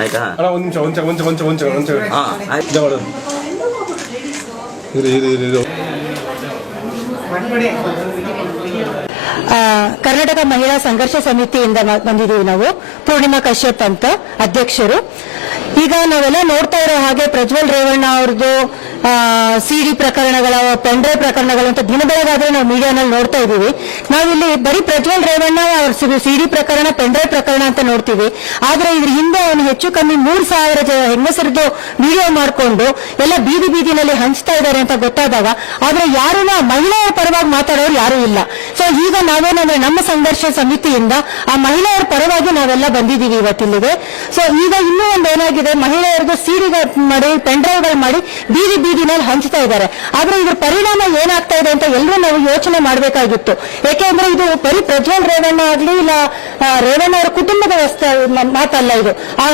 ಆಯ್ತಾ ಒಂದು ನಿಮಿಷ ಕರ್ನಾಟಕ ಮಹಿಳಾ ಸಂಘರ್ಷ ಸಮಿತಿಯಿಂದ ಬಂದಿದ್ದೀವಿ ನಾವು. ಪೂರ್ಣಿಮಾ ಕಶ್ಯಪ್ ಅಂತ ಅಧ್ಯಕ್ಷರು. ಈಗ ನಾವೆಲ್ಲ ನೋಡ್ತಾ ಇರೋ ಹಾಗೆ ಪ್ರಜ್ವಲ್ ರೇವಣ್ಣ ಅವ್ರದ್ದು ಸಿಡಿ ಪ್ರಕರಣಗಳ, ಪೆಂಡ್ರೈವ್ ಪ್ರಕರಣಗಳು ಅಂತ ದಿನ ಬೆಳಗಾದ್ರೆ ನಾವು ಮೀಡಿಯಾನಲ್ಲಿ ನೋಡ್ತಾ ಇದ್ದೀವಿ. ನಾವಿಲ್ಲಿ ಬರೀ ಪ್ರಜ್ವಲ್ ರೇವಣ್ಣ ಅವ್ರ ಸಿಡಿ ಪ್ರಕರಣ, ಪೆಂಡ್ರೈವ್ ಪ್ರಕರಣ ಅಂತ ನೋಡ್ತೀವಿ. ಆದ್ರೆ ಇದ್ರ ಹಿಂದೆ ಅವನು ಹೆಚ್ಚು ಕಮ್ಮಿ 3,000 ಹೆಂಗಸರದ್ದು ವಿಡಿಯೋ ಮಾಡಿಕೊಂಡು ಎಲ್ಲ ಬೀದಿನಲ್ಲಿ ಹಂಚ್ತಾ ಇದ್ದಾರೆ ಅಂತ ಗೊತ್ತಾದಾಗ, ಆದ್ರೆ ಯಾರು ಮಹಿಳೆಯರ ಪರವಾಗಿ ಮಾತಾಡೋರು ಯಾರು ಇಲ್ಲ. ಸೊ ಈಗ ನಾವೇನಂದ್ರೆ ನಮ್ಮ ಸಂಘರ್ಷ ಸಮಿತಿಯಿಂದ ಆ ಮಹಿಳೆಯರ ಪರವಾಗಿ ನಾವೆಲ್ಲ ಬಂದಿದ್ದೀವಿ ಇವತ್ತಿಲ್ಲಿಗೆ. ಸೊ ಈಗ ಇನ್ನೂ ಒಂದು ಏನಾಗಿದೆ, ಮಹಿಳೆಯರಿಗೆ ಸಿಡಿಗಳು ಮಾಡಿ, ಪೆಂಡ್ರೈವ್ಗಳು ಮಾಡಿ ಬೀದಿನಲ್ಲಿ ಹಂಚ್ತಾ ಇದ್ದಾರೆ. ಆದ್ರೆ ಇದ್ರ ಪರಿಣಾಮ ಏನಾಗ್ತಾ ಇದೆ ಅಂತ ಎಲ್ಲರೂ ನಾವು ಯೋಚನೆ ಮಾಡಬೇಕಾಗಿತ್ತು. ಯಾಕೆಂದ್ರೆ ಇದು ಬರೀ ಪ್ರಜ್ವಲ್ ರೇವಣ್ಣ ಆಗ್ಲಿ ಇಲ್ಲ ರೇವಣ್ಣ ಅವರ ಕುಟುಂಬದ ಮಾತಲ್ಲ, ಇದು ಆ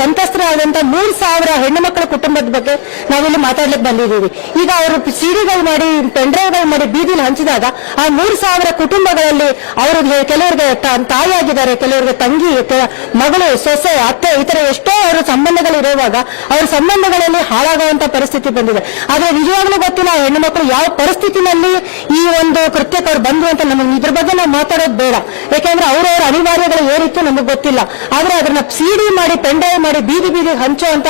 ಸಂತ್ರಸ್ತರಾದಂತ 3,000 ಹೆಣ್ಣು ಮಕ್ಕಳ ಕುಟುಂಬದ ಬಗ್ಗೆ ನಾವಿಲ್ಲಿ ಮಾತಾಡ್ಲಿಕ್ಕೆ ಬಂದಿದ್ದೀವಿ. ಈಗ ಅವರು ಸಿಡಿಗಳು ಮಾಡಿ, ಪೆಂಡ್ರೈವ್ಗಳು ಮಾಡಿ ಬೀದಿಲಿ ಹಂಚಿದಾಗ ಆ 3,000 ಕುಟುಂಬಗಳಲ್ಲಿ ಅವ್ರಿಗೆ ಕೆಲವರಿಗೆ ತಾಯಿಯಾಗಿದ್ದಾರೆ, ಕೆಲವರಿಗೆ ತಂಗಿ, ಮಗಳು, ಸೊಸೆ, ಅತ್ತೆ, ಈ ತರ ಎಷ್ಟೋ ಅವರ ಸಂಬಂಧಗಳು ಇರುವಾಗ ಅವ್ರ ಸಂಬಂಧಗಳಲ್ಲಿ ಹಾಳಾಗುವಂತ ಪರಿಸ್ಥಿತಿ ಬಂದಿದೆ. ಆದ್ರೆ ನಿಜವಾಗ್ಲೂ ಗೊತ್ತಿಲ್ಲ ಹೆಣ್ಣು ಮಕ್ಕಳು ಯಾವ ಪರಿಸ್ಥಿತಿನಲ್ಲಿ ಈ ಒಂದು ಕೃತ್ಯಕ್ಕೆ ಅವ್ರು ಬಂದ್ರು ಅಂತ. ನಮಗೆ ಇದ್ರ ಬಗ್ಗೆ ನಾವು ಮಾತಾಡೋದು ಬೇಡ, ಯಾಕೆಂದ್ರೆ ಅವರವರ ಅನಿವಾರ್ಯಗಳು ಏನಿತ್ತು ನಮಗೆ ಗೊತ್ತಿಲ್ಲ. ಆದ್ರೆ ಅದನ್ನ ಸಿಡಿ ಮಾಡಿ, ಪೆಂಡ್ರೈವ್ ಮಾಡಿ ಬೀದಿ ಹಂಚುವಂತ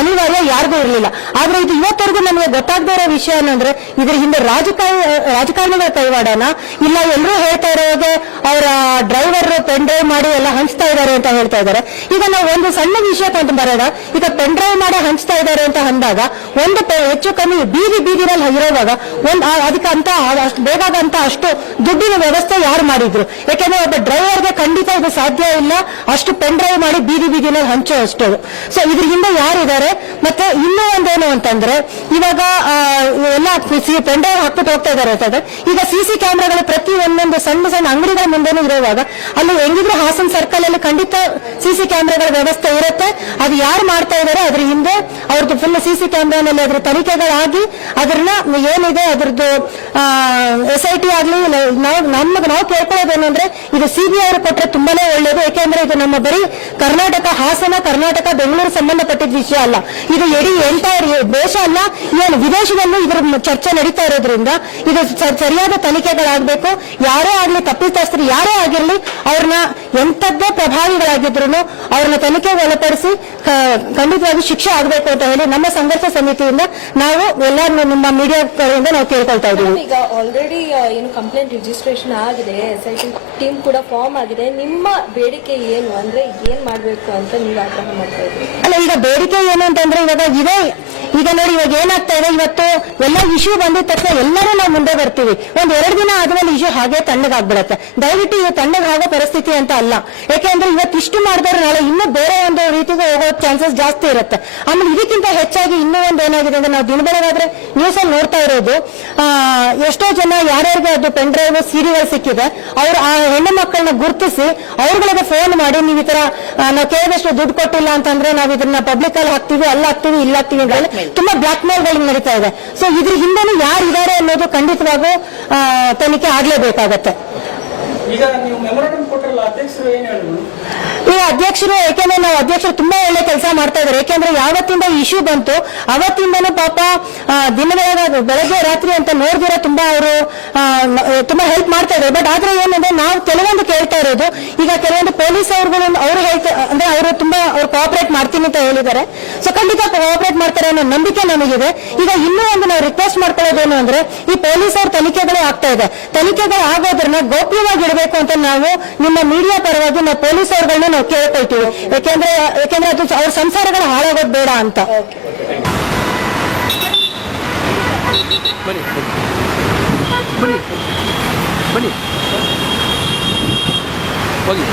ಅನಿವಾರ್ಯ ಯಾರಿಗೂ ಇರಲಿಲ್ಲ. ಆದ್ರೆ ಇದು ಇವತ್ತರೆಗೂ ನಮಗೆ ಗೊತ್ತಾಗದೇ ಇರೋ ವಿಷಯ ಏನಂದ್ರೆ, ಇದ್ರ ಹಿಂದೆ ರಾಜಕಾರಣಿಗಳ ಕೈವಾಡನ ಇಲ್ಲ, ಎಲ್ಲರೂ ಹೇಳ್ತಾ ಇರೋಗೆ ಅವರ ಡ್ರೈವರ್ ಪೆಂಡ್ರೈವ್ ಮಾಡಿ ಎಲ್ಲ ಹಂಚ್ತಾ ಇದ್ದಾರೆ ಅಂತ ಹೇಳ್ತಾ ಇದ್ದಾರೆ. ಈಗ ನಾವು ಒಂದು ಸಣ್ಣ ವಿಷಯ ಅಂತ ಬರೋಣ. ಈಗ ಪೆಂಡ್ರೈವ್ ಮಾಡಿ ಹಂಚ್ತಾ ಇದ್ದಾರೆ ಅಂತ ಅಂದಾಗ ಒಂದು ಹೆಚ್ಚು ಕಮ್ಮಿ ಬೀದಿನಲ್ಲಿ ಇರುವಾಗ ಅದಕ್ಕೆ ಅಂತ ಬೇಕಾದಂತ ಅಷ್ಟು ದುಡ್ಡಿನ ವ್ಯವಸ್ಥೆ ಯಾರು ಮಾಡಿದ್ರು? ಯಾಕೆಂದ್ರೆ ಒಬ್ಬ ಡ್ರೈವರ್ಗೆ ಖಂಡಿತ ಇದು ಸಾಧ್ಯ ಇಲ್ಲ ಅಷ್ಟು ಪೆಂಡ್ರೈವ್ ಮಾಡಿ ಬೀದಿನಲ್ಲಿ ಹಂಚೋ ಅಷ್ಟು. ಸೊ ಇದ್ರ ಹಿಂದೆ ಯಾರಿದ್ದಾರೆ? ಮತ್ತೆ ಇನ್ನೂ ಒಂದೇನು ಅಂತಂದ್ರೆ, ಇವಾಗ ಎಲ್ಲ ಪೆಂಡ್ರೈವ್ ಹಾಕ್ಬಿಟ್ಟು ಹೋಗ್ತಾ ಇದ್ದಾರೆ ಅಂತಂದ್ರೆ, ಈಗ ಸಿಸಿ ಕ್ಯಾಮ್ರಾಗಳು ಪ್ರತಿ ಒಂದೊಂದು ಸಣ್ಣ ಅಂಗಡಿಗಳ ಮುಂದೆನೂ ಇರುವಾಗ ಅಲ್ಲಿ ಹೆಂಗಿದ್ರು ಹಾಸನ್ ಸರ್ಕಲ್ ಅಲ್ಲಿ ಖಂಡಿತ ಸಿಸಿ ಕ್ಯಾಮ್ರಾಗಳ ವ್ಯವಸ್ಥೆ ಇರುತ್ತೆ. ಅದು ಯಾರು ಮಾಡ್ತಾ ಇದ್ದಾರೆ ಅದ್ರ ಹಿಂದೆ ಅವ್ರದ್ದು ಫುಲ್ ಸಿಸಿ ಕ್ಯಾಮ್ರಾನಲ್ಲಿ ಅದ್ರ ತನಿಖೆಗಳಾಗಿ ಅದನ್ನ ಏನಿದೆ ಅದ್ರದ್ದು SIT ಆಗ್ಲಿ ನಾವು ಕೇಳ್ಕೊಳ್ಳೋದೇನಂದ್ರೆ, ಇದು CBI ಅವರು ಕೊಟ್ಟರೆ ತುಂಬಾನೇ ಒಳ್ಳೇದು. ಯಾಕೆಂದ್ರೆ ಇದು ನಮ್ಮ ಬರೀ ಕರ್ನಾಟಕ, ಹಾಸನ, ಕರ್ನಾಟಕ, ಬೆಂಗಳೂರು ಸಂಬಂಧಪಟ್ಟಿದ್ದ ವಿಷಯ ಅಲ್ಲ. ಇದು ಇಡೀ ಎಂಟೈರ್ ದೇಶ ಅಲ್ಲ, ಏನು ವಿದೇಶದಲ್ಲೂ ಇದ್ರ ಚರ್ಚೆ ನಡೀತಾ ಇರೋದ್ರಿಂದ ಇದು ಸರಿಯಾದ ತನಿಖೆಗಳಾಗಬೇಕು. ಯಾರೇ ಆಗ್ಲಿ, ತಪ್ಪಿತಸ್ಥರು ಯಾರೇ ಆಗಿರ್ಲಿ, ಅವ್ರನ್ನ ಎಂತದ್ದೇ ಪ್ರಭಾವಿಗಳಾಗಿದ್ರು ಅವ್ರನ್ನ ತನಿಖೆಗೆ ಒಳಪಡಿಸಿ ಖಂಡಿತವಾಗಿ ಶಿಕ್ಷೆ ಆಗಬೇಕು ಅಂತ ಹೇಳಿ ನಮ್ಮ ಸಂಘರ್ಷ ಸಮಿತಿಯಿಂದ ನಾವು ಎಲ್ಲ ನಿಮ್ಮ ಮೀಡಿಯಾ ಕಡೆಯಿಂದ ನಾವು ಕೇಳ್ಕೊಳ್ತಾ ಇದ್ದೀವಿ. ಈಗ ಆಲ್ರೆಡಿ ಏನು ಕಂಪ್ಲೇಂಟ್ ರಿಜಿಸ್ಟ್ರೇಷನ್ ಆಗಿದೆ, SIT ಟೀಮ್ ಕೂಡ ಫಾರ್ಮ್ ಆಗಿದೆ. ನಿಮ್ಮ ಬೇಡಿಕೆ ಏನು ಅಂದ್ರೆ ಏನ್ ಮಾಡ್ಬೇಕು ಅಂತ ನೀವು ಆಗ್ರಹ ಮಾಡ್ತಾ ಇದ್ದೀವಿ? ಅಲ್ಲ, ಈಗ ಬೇಡಿಕೆ ಏನು ಅಂತಂದ್ರೆ ಈಗ ನೋಡಿ, ಇವಾಗ ಏನಾಗ್ತಾ ಇದೆ, ಇವತ್ತು ಎಲ್ಲ ಇಶ್ಯೂ ಬಂದಿದ ತಕ್ಷಣ ಎಲ್ಲರೂ ನಾವು ಮುಂದೆ ಬರ್ತೀವಿ. 1-2 ದಿನ ಆದ್ಮೇಲೆ ಇಶ್ಯೂ ಹಾಗೆ ತಣ್ಣಗಾಗ್ಬಿಡತ್ತೆ. ದಯವಿಟ್ಟು ಇದು ತಣ್ಣಗಾಗೋ ಪರಿಸ್ಥಿತಿ ಅಂತ ಅಲ್ಲ. ಯಾಕೆಂದ್ರೆ ಇವತ್ತು ಇಷ್ಟು ಮಾಡಿದ್ರೆ ನಾಳೆ ಇನ್ನೂ ಬೇರೆ ಒಂದು ರೀತಿಗೆ ಹೋಗೋ ಚಾನ್ಸಸ್ ಜಾಸ್ತಿ ಇರುತ್ತೆ. ಆಮೇಲೆ ಇದಕ್ಕಿಂತ ಹೆಚ್ಚಾಗಿ ಇನ್ನೂ ಒಂದು ಏನಾಗಿದೆ ಅಂದ್ರೆ, ನಾವು ದಿನ ಬೆಳಗಾದ್ರೆ ನ್ಯೂಸ್ ಅಲ್ಲಿ ನೋಡ್ತಾ ಇರೋದು, ಎಷ್ಟೋ ಜನ ಯಾರ್ಯಾರಿಗೆ ಅದು ಪೆಂಡ್ರೈವ್ ಸಿಡಿಗಳು ಸಿಕ್ಕಿದೆ, ಅವ್ರು ಆ ಹೆಣ್ಣು ಮಕ್ಕಳನ್ನ ಗುರುತಿಸಿ ಅವ್ರಗಳಿಗೆ ಫೋನ್ ಮಾಡಿ, ನೀವು ಈ ತರ ನಾವು ಕೇಳಿದಷ್ಟು ದುಡ್ಡು ಕೊಟ್ಟಿಲ್ಲ ಅಂತಂದ್ರೆ ನಾವು ಇದನ್ನ ಪಬ್ಲಿಕ್ ಅಲ್ಲಿ ಹಾಕ್ತಿವಿ, ಅಲ್ಲಿ ಹಾಕ್ತಿವಿ, ಇಲ್ಲಿ ಹಾಕ್ತಿವಿ ಅಂತ ತುಂಬಾ ಬ್ಲಾಕ್ ಮೇಲ್ ಗಳು ನಡೀತಾ ಇದೆ. ಸೊ ಇದ್ರ ಹಿಂದೆನೂ ಯಾರು ಇದ್ದಾರೆ ಅನ್ನೋದು ಖಂಡಿತವಾಗೂ ತನಿಖೆ ಆಗ್ಲೇಬೇಕಾಗತ್ತೆ. ಈಗ ನೀವು ಮೆಮೊರಾಂಡಮ್ ಕೊಟ್ಟರಲ್ಲ, ಅಧ್ಯಕ್ಷರು ಏನು ಹೇಳಿದ್ರು? ಈಗ ಅಧ್ಯಕ್ಷರು, ಯಾಕೆಂದ್ರೆ ನಾವು ಅಧ್ಯಕ್ಷರು ತುಂಬಾ ಒಳ್ಳೆ ಕೆಲಸ ಮಾಡ್ತಾ ಇದ್ದಾರೆ. ಯಾಕೆಂದ್ರೆ ಯಾವತ್ತಿಂದ ಇಶ್ಯೂ ಬಂತು ಅವತ್ತಿಂದನೂ ಪಾಪ ಬೆಳಗ್ಗೆ ರಾತ್ರಿ ಅಂತ ನೋಡಿದಿರ ತುಂಬಾ ಅವರು ತುಂಬಾ ಹೆಲ್ಪ್ ಮಾಡ್ತಾ ಇದ್ದಾರೆ. ಬಟ್ ಆದ್ರೆ ಏನಂದ್ರೆ, ನಾವು ಕೆಲವೊಂದು ಕೇಳ್ತಾ ಇರೋದು, ಈಗ ಕೆಲವೊಂದು ಪೊಲೀಸ್ ಅವ್ರುಗಳು ಅವರು ಅಂದ್ರೆ ಅವರು ತುಂಬಾ ಕೋಆಪರೇಟ್ ಮಾಡ್ತೀನಿ ಅಂತ ಹೇಳಿದ್ದಾರೆ. ಸೊ ಖಂಡಿತ ಕೋಆಪರೇಟ್ ಮಾಡ್ತಾರೆ ಅನ್ನೋ ನಂಬಿಕೆ ನಮಗಿದೆ. ಈಗ ಇನ್ನೂ ಒಂದು ನಾವು ರಿಕ್ವೆಸ್ಟ್ ಮಾಡ್ಕೊಳ್ಳೋದೇನು ಅಂದ್ರೆ, ಈ ಪೊಲೀಸ್ ಅವ್ರ ತನಿಖೆಗಳೇ ಆಗ್ತಾ ಇದೆ, ತನಿಖೆಗಳು ಆಗೋದ್ರನ್ನ ಗೌಪ್ಯವಾಗಿ ಇಡಬೇಕು ಅಂತ ನಾವು ನಿಮ್ಮ ಮೀಡಿಯಾ ಪರವಾಗಿ ನಾವು ಪೊಲೀಸ್ ಅವ್ರಗಳನ್ನ ನಾವು ಕೇಳ್ಕೊಳ್ತೀವಿ. ಯಾಕೆಂದ್ರೆ ಅದು ಅವ್ರ ಸಂಸಾರಗಳು ಹಾಳಾಗೋದು ಬೇಡ ಅಂತ. ಬನ್ನಿ ಹೋಗಿ